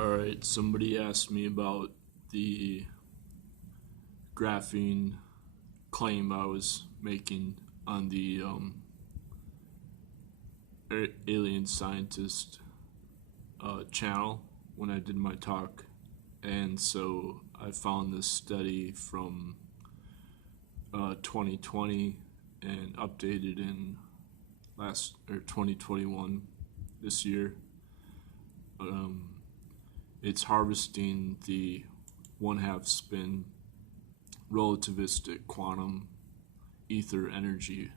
Alright, somebody asked me about the graphene claim I was making on the alien scientist channel when I did my talk, and so I found this study from 2020 and updated in 2021 this year. It's harvesting the 1/2 spin relativistic quantum ether energy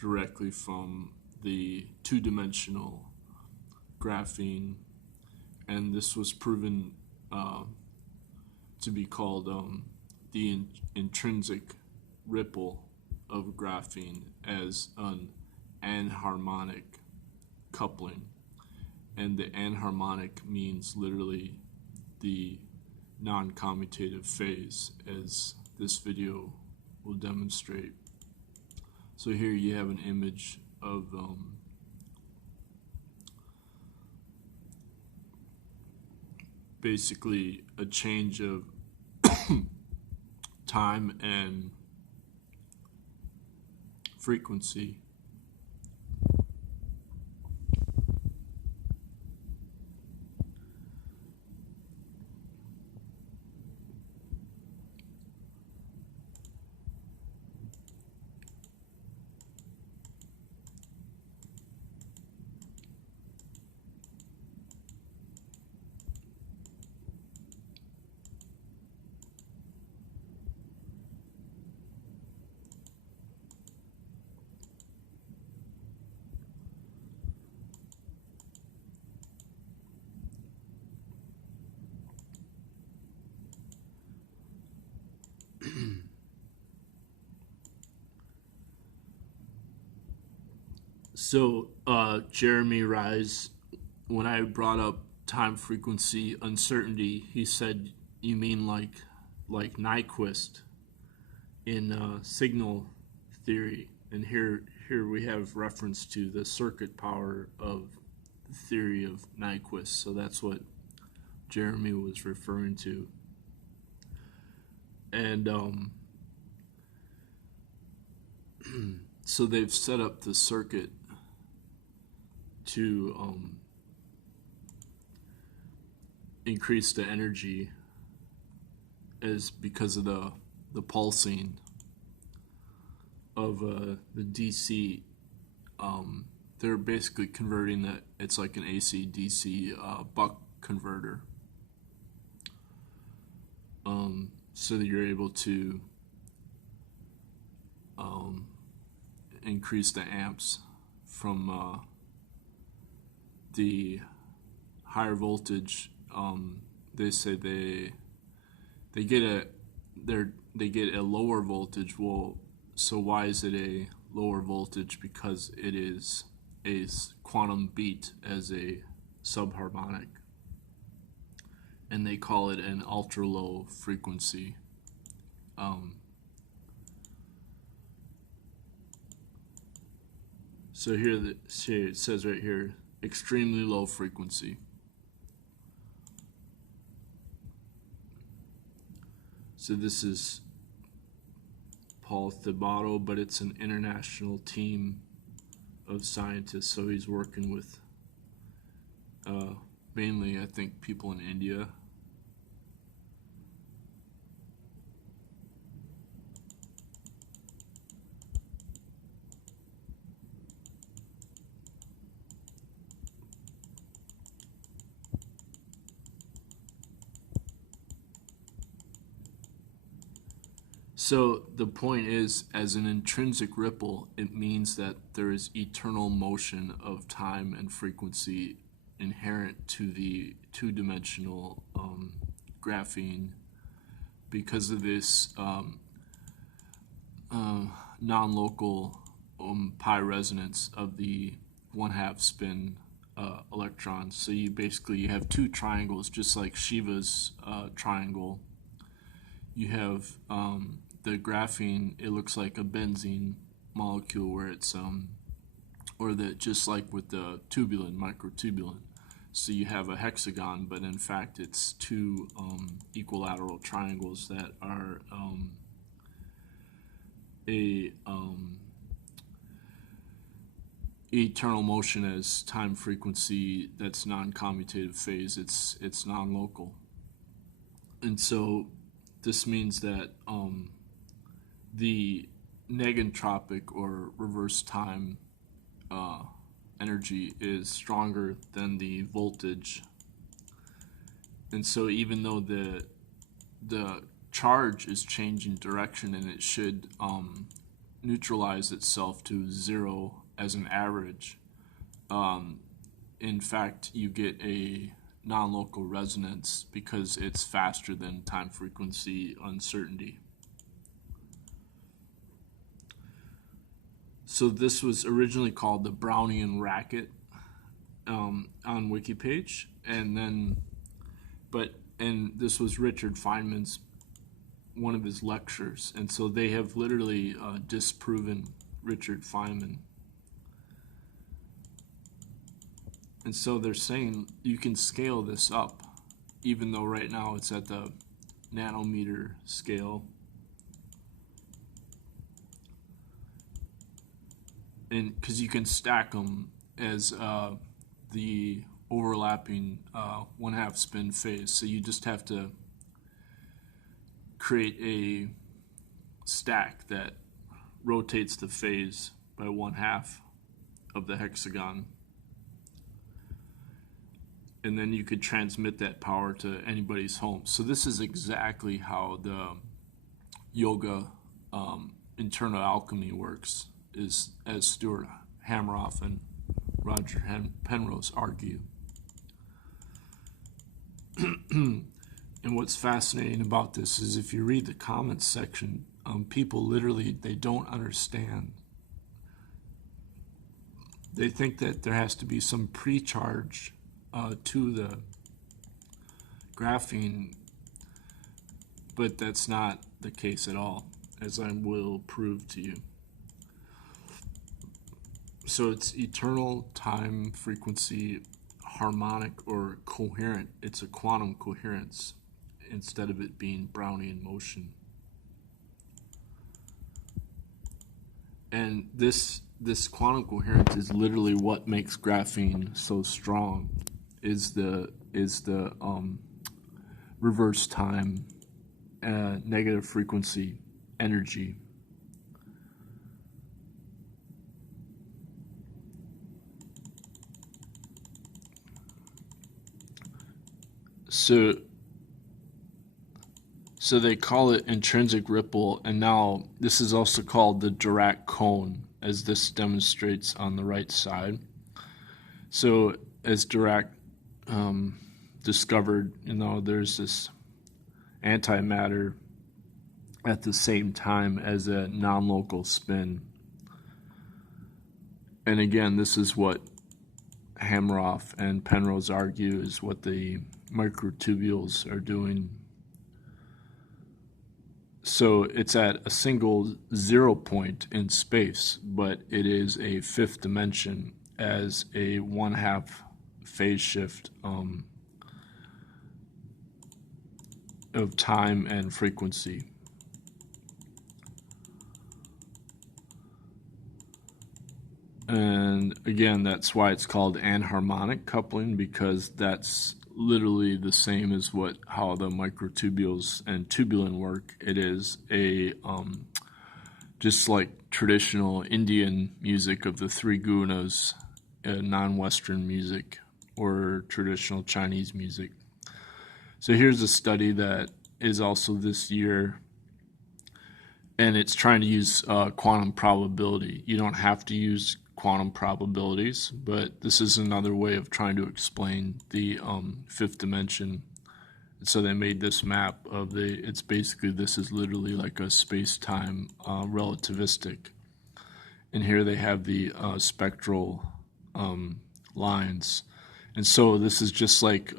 directly from the two-dimensional graphene, and this was proven to be called the intrinsic ripple of graphene as an anharmonic coupling. And the anharmonic means literally the non-commutative phase, as this video will demonstrate. So here you have an image of basically a change of time and frequency. So, Jeremy Rise, when I brought up time frequency uncertainty, he said, "You mean like Nyquist in signal theory?" And here we have reference to the circuit power of the theory of Nyquist. So that's what Jeremy was referring to. And so they've set up the circuit to increase the energy as because of the pulsing of the DC. They're basically converting that. It's like an AC DC buck converter, so that you're able to increase the amps from the higher voltage. They say they get a lower voltage. Well, so why is it a lower voltage? Because it is a quantum beat as a subharmonic, and they call it an ultra low frequency. So here it says right here, extremely low frequency. So this is Paul Thibado, but it's an international team of scientists. So he's working with mainly, I think, people in India. So the point is, as an intrinsic ripple, it means that there is eternal motion of time and frequency inherent to the two-dimensional graphene because of this non-local pi resonance of the 1/2 spin electrons. So you have two triangles, just like Shiva's triangle. You have the graphene, it looks like a benzene molecule where it's or that just like with the tubulin, microtubulin. So you have a hexagon, but in fact it's two equilateral triangles that are eternal motion as time frequency that's non-commutative phase. It's non-local. And so this means that the negentropic or reverse time energy is stronger than the voltage. And so even though the charge is changing direction and it should neutralize itself to zero as an average, in fact you get a non-local resonance because it's faster than time frequency uncertainty. So this was originally called the Brownian Racket on Wikipage, and this was Richard Feynman's one of his lectures, and so they have literally disproven Richard Feynman. And so they're saying you can scale this up, even though right now it's at the nanometer scale. And because you can stack them as the overlapping 1/2 spin phase. So you just have to create a stack that rotates the phase by 1/2 of the hexagon. And then you could transmit that power to anybody's home. So this is exactly how the yoga internal alchemy works, is as Stuart Hameroff and Roger Penrose argue. And what's fascinating about this is if you read the comments section, people literally, they don't understand. They think that there has to be some pre-charge to the graphene, but that's not the case at all, as I will prove to you. So it's eternal time frequency harmonic or coherent. It's a quantum coherence instead of it being Brownian motion. And this quantum coherence is literally what makes graphene so strong, is the reverse time negative frequency energy. So they call it intrinsic ripple, and now this is also called the Dirac cone, as this demonstrates on the right side. So as Dirac discovered, there's this antimatter at the same time as a non-local spin. And again, this is what Hameroff and Penrose argue is what the microtubules are doing. So it's at a single 0 point in space, but it is a fifth dimension as a 1/2 phase shift of time and frequency. And again, that's why it's called anharmonic coupling, because that's literally the same as how the microtubules and tubulin work. It is a just like traditional Indian music of the three gunas, non-Western music, or traditional Chinese music. So here's a study that is also this year, and it's trying to use quantum probability. You don't have to use quantum probabilities, but this is another way of trying to explain the fifth dimension. So they made this map of it's basically, this is literally like a space-time relativistic. And here they have the spectral lines. And so this is just like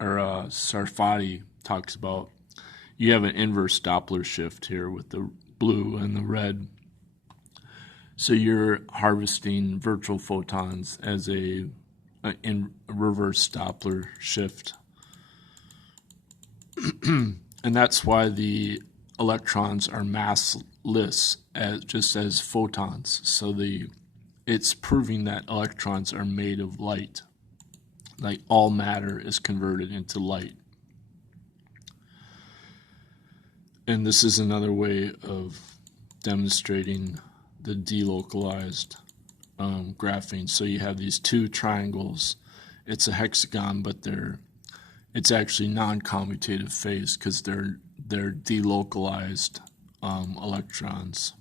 Sarfati talks about. You have an inverse Doppler shift here with the blue and the red. So you're harvesting virtual photons as an in reverse Doppler shift. And that's why the electrons are massless, just as photons. So it's proving that electrons are made of light. Like all matter is converted into light. And this is another way of demonstrating the delocalized graphene. So you have these two triangles. It's a hexagon, but it's actually non-commutative phase because they're delocalized electrons.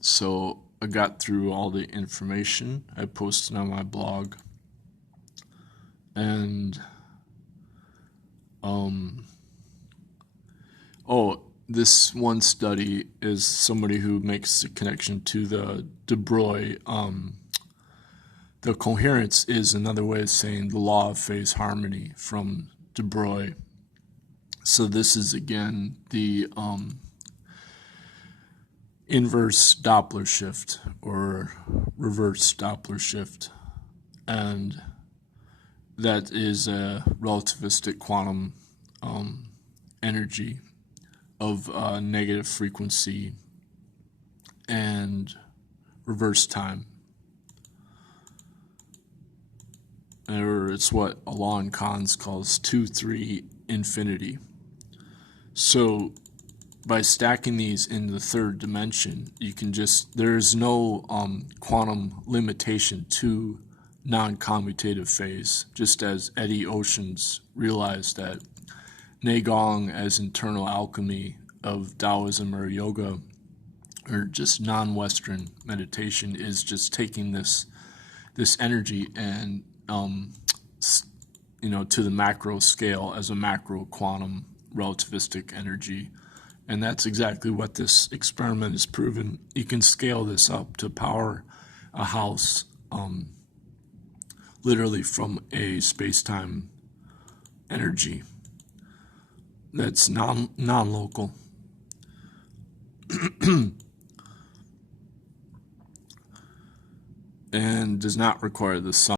So I got through all the information I posted on my blog, and this one study is somebody who makes a connection to the de Broglie. The coherence is another way of saying the law of phase harmony from de Broglie. So this is again the inverse Doppler shift or reverse Doppler shift, and that is a relativistic quantum energy of negative frequency and reverse time. Or it's what Alain Kahns calls 2-3 infinity. So by stacking these in the third dimension, you can there's no quantum limitation to non-commutative phase, just as Eddie Oceans realized that Neigong as internal alchemy of Taoism or yoga or just non-Western meditation is just taking this energy and to the macro scale as a macro quantum relativistic energy. And that's exactly what this experiment has proven. You can scale this up to power a house literally from a space-time energy that's non-local. And does not require the sun.